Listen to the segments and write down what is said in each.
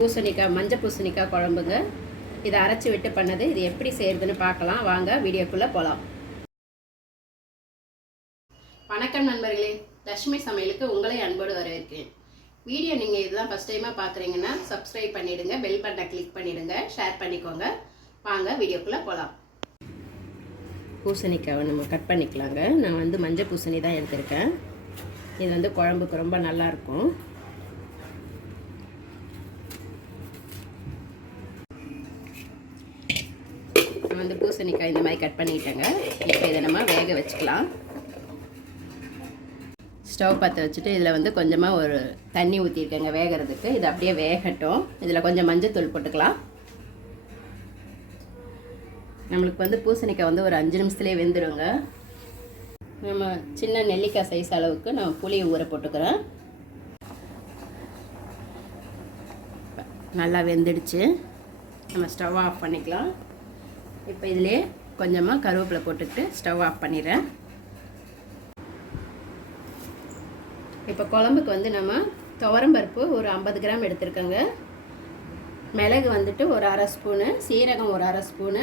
பூசணிக்காய் மஞ்சள் பூசணிக்காய் குழம்புங்க. இதை அரைச்சி விட்டு பண்ணது இது எப்படி செய்யறதுன்னு பார்க்கலாம். வாங்க வீடியோக்குள்ளே போகலாம் வணக்கம் நண்பர்களே. லட்சுமி சமையலுக்கு உங்களை அன்போடு வரவேற்கிறேன். வீடியோ நீங்கள் இதுதான் ஃபஸ்ட் டைமாக பார்க்குறீங்கன்னா சப்ஸ்கிரைப் பண்ணிவிடுங்க பெல் பட்டனை கிளிக் பண்ணிவிடுங்க ஷேர் பண்ணிக்கோங்க. வாங்க வீடியோக்குள்ளே போகலாம் பூசணிக்காவை நம்ம கட் பண்ணிக்கலாங்க. நான் வந்து மஞ்சள் பூசணி தான் எடுத்திருக்கேன். இது வந்து குழம்புக்கு ரொம்ப நல்லாயிருக்கும் நான் வந்து பூசணிக்காய் இந்த மாதிரி கட் பண்ணிட்டேங்க. இப்போ இதை நம்ம வேக வச்சுக்கலாம். ஸ்டவ் பற்ற வச்சுட்டு இதில் வந்து கொஞ்சமாக ஒரு தண்ணி ஊற்றிருக்கேங்க வேகிறதுக்கு. இது அப்படியே வேகட்டும். இதில் கொஞ்சம் மஞ்சத்தூள் போட்டுக்கலாம். நம்மளுக்கு வந்து பூசணிக்காய் வந்து ஒரு அஞ்சு நிமிஷத்துலேயே வெந்துடுங்க நம்ம சின்ன நெல்லிக்காய் சைஸ் அளவுக்கு நான் புளியை ஊற போட்டுக்கிறேன். நல்லா வெந்துடுச்சு. நம்ம ஸ்டவ் ஆஃப் பண்ணிக்கலாம். இப்போ இதிலே கொஞ்சமாக கருவேப்பிலை போட்டுக்கிட்டு ஸ்டவ் ஆஃப் பண்ணிடுறேன். இப்போ குழம்புக்கு வந்து நம்ம துவரம்பருப்பு ஒரு ஐம்பது கிராம் எடுத்துருக்கோங்க. மிளகு வந்துட்டு ஒரு அரை ஸ்பூனு சீரகம் ஒரு அரை ஸ்பூனு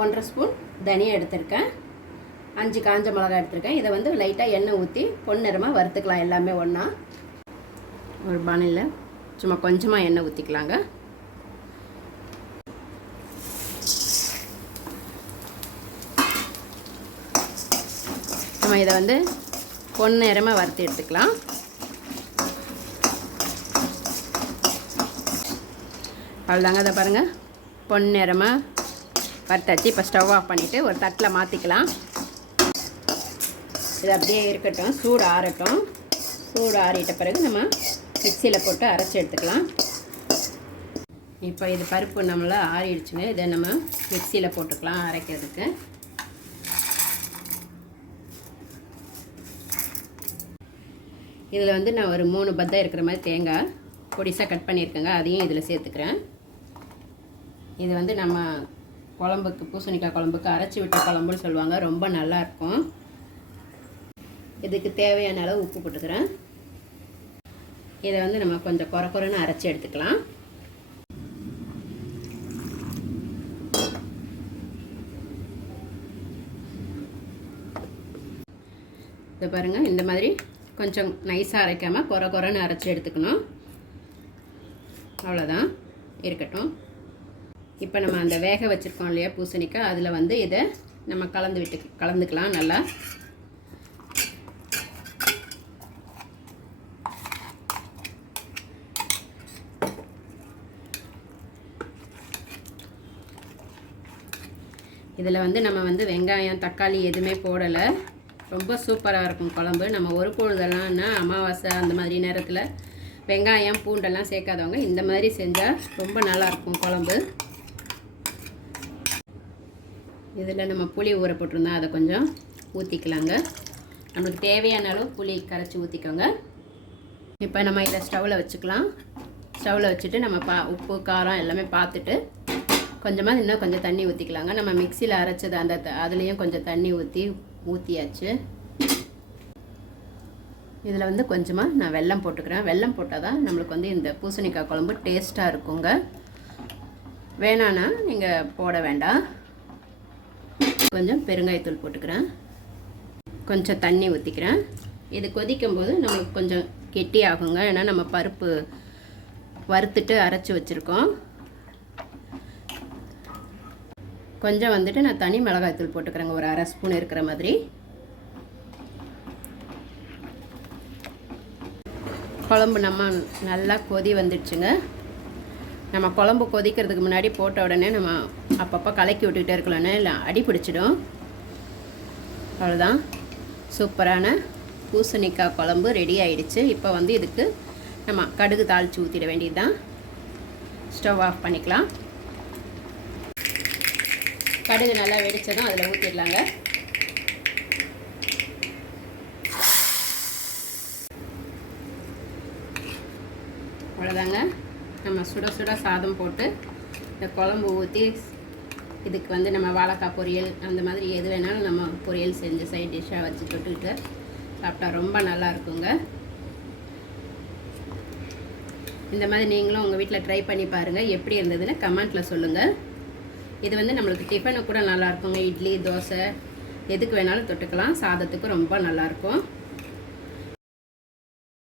ஒன்றரை ஸ்பூன் தனியாக எடுத்திருக்கேன். அஞ்சு காஞ்ச மிளகா எடுத்திருக்கேன். இதை வந்து லைட்டாக எண்ணெய் ஊற்றி பொன்னிறமாக வறுத்துக்கலாம் எல்லாமே ஒன்றா ஒரு பானையில் சும்மா கொஞ்சமாக எண்ணெய் ஊற்றிக்கலாங்க நம்ம இதை வந்து பொன்னிறமாக வறுத்து எடுத்துக்கலாம். அவ்வளோதாங்க அதை பாருங்கள் பொன்னிறமாக வறுத்தாச்சு. இப்போ ஸ்டவ் ஆஃப் பண்ணிவிட்டு ஒரு தட்டில் மாற்றிக்கலாம் இது அப்படியே இருக்கட்டும். சூடு ஆறட்டும். சூடு ஆறிட்ட பிறகு நம்ம மிக்சியில் போட்டு அரைச்சி எடுத்துக்கலாம். இப்போ இது பருப்பு நம்மள ஆறிடுச்சுங்க. இதை நம்ம மிக்சியில் போட்டுக்கலாம் அரைக்கிறதுக்கு. இதில் வந்து நான் ஒரு மூணு பத்தம் இருக்கிற மாதிரி தேங்காய் பொடிசாக கட் பண்ணியிருக்கேங்க அதையும் இதில் சேர்த்துக்கிறேன். இது வந்து நம்ம குழம்புக்கு பூசணிக்காய் குழம்புக்கு அரைச்சி விட்ட குழம்புன்னு சொல்லுவாங்க ரொம்ப நல்லாயிருக்கும் இதுக்கு தேவையான அளவு உப்பு போட்டுக்கிறேன். இதை வந்து நம்ம கொஞ்சம் குறை குறைன்னு அரைச்சி எடுத்துக்கலாம். இதை பாருங்கள் இந்த மாதிரி கொஞ்சம் நைஸாக அரைக்காமல் குறை குறைன்னு அரைச்சி எடுத்துக்கணும். அவ்வளோதான் இருக்கட்டும். இப்போ நம்ம அந்த வேக வச்சுருக்கோம் இல்லையா பூசணிக்காய் அதில் வந்து இதை நம்ம கலந்து விட்டு கலந்துக்கலாம் நல்லா. இதில் வந்து நம்ம வந்து வெங்காயம் தக்காளி எதுவுமே போடலை. ரொம்ப சூப்பராக இருக்கும் குழம்பு. நம்ம ஒரு பொழுதெல்லாம்னா அமாவாசை அந்த மாதிரி நேரத்தில் வெங்காயம் பூண்டெல்லாம் சேர்க்காதவங்க இந்த மாதிரி செஞ்சால் ரொம்ப நல்லாயிருக்கும் குழம்பு. இதில் நம்ம புளி ஊற போட்டிருந்தோம் அதை கொஞ்சம் ஊற்றிக்கலாங்க நம்மளுக்கு தேவையான அளவு புளி கரைச்சி ஊற்றிக்கோங்க இப்போ நம்ம இதை ஸ்டவ்வில் வச்சுக்கலாம். ஸ்டவ்வில் வச்சுட்டு நம்ம பா உப்பு காரம் எல்லாமே பார்த்துட்டு கொஞ்சமாக இன்னும் கொஞ்சம் தண்ணி ஊற்றிக்கலாங்க நம்ம மிக்சியில் அரைச்சது அந்த அதுலேயும் கொஞ்சம் தண்ணி ஊற்றி ஊற்றியாச்சு இதில் வந்து கொஞ்சமாக நான் வெல்லம் போட்டுக்கிறேன். வெல்லம் போட்டால் தான் நம்மளுக்கு வந்து இந்த பூசணிக்காய் குழம்பு டேஸ்ட்டாக இருக்குங்க. வேணான்னா நீங்கள் போட வேண்டாம். கொஞ்சம் பெருங்காயத்தூள் போட்டுக்கிறேன். கொஞ்சம் தண்ணி ஊற்றிக்கிறேன் இது கொதிக்கும் போது நம்மளுக்கு கொஞ்சம் கெட்டி ஆகுங்க ஏன்னா நம்ம பருப்பு வறுத்துட்டு அரைச்சி வச்சுருக்கோம். கொஞ்சம் வந்துட்டு நான் தனி மிளகாய்த்தூள் போட்டுக்கிறேங்க. ஒரு அரை ஸ்பூன் இருக்கிற மாதிரி. குழம்பு நம்ம நல்லா கொதி வந்துடுச்சுங்க. நம்ம குழம்பு கொதிக்கிறதுக்கு முன்னாடி போட்ட உடனே நம்ம அப்பப்போ கலக்கி விட்டுக்கிட்டே இருக்கலாம்னு இல்லை அடி பிடிச்சிடும். அவ்வளோதான் சூப்பரான பூசணிக்காய் குழம்பு ரெடி ஆயிடுச்சு. இப்போ வந்து இதுக்கு நம்ம கடுகு தாளித்து ஊற்றிட வேண்டியது தான் ஸ்டவ் ஆஃப் பண்ணிக்கலாம். கடுகு நல்லா வெடித்ததும் அதில் ஊற்றிடலாங்க அவ்வளோதாங்க நம்ம சுட சுட சாதம் போட்டு இந்த குழம்பு ஊற்றி இதுக்கு வந்து நம்ம வாழைக்காய் பொரியல் அந்த மாதிரி எது வேணாலும் நம்ம பொரியல் செஞ்சு சைட் டிஷ்ஷாக வச்சு தொட்டுக்கிட்டு சாப்பிட்டா ரொம்ப நல்லா இருக்குங்க. இந்த மாதிரி நீங்களும் உங்கள் வீட்டில் ட்ரை பண்ணி பாருங்கள் எப்படி இருந்ததுன்னு கமெண்ட்டில் சொல்லுங்கள் இது வந்து நம்மளுக்கு டிஃபனுக்கு கூட நல்லாயிருக்குங்க. இட்லி தோசை எதுக்கு வேணாலும் தொட்டுக்கலாம். சாதத்துக்கு ரொம்ப நல்லாயிருக்கும்.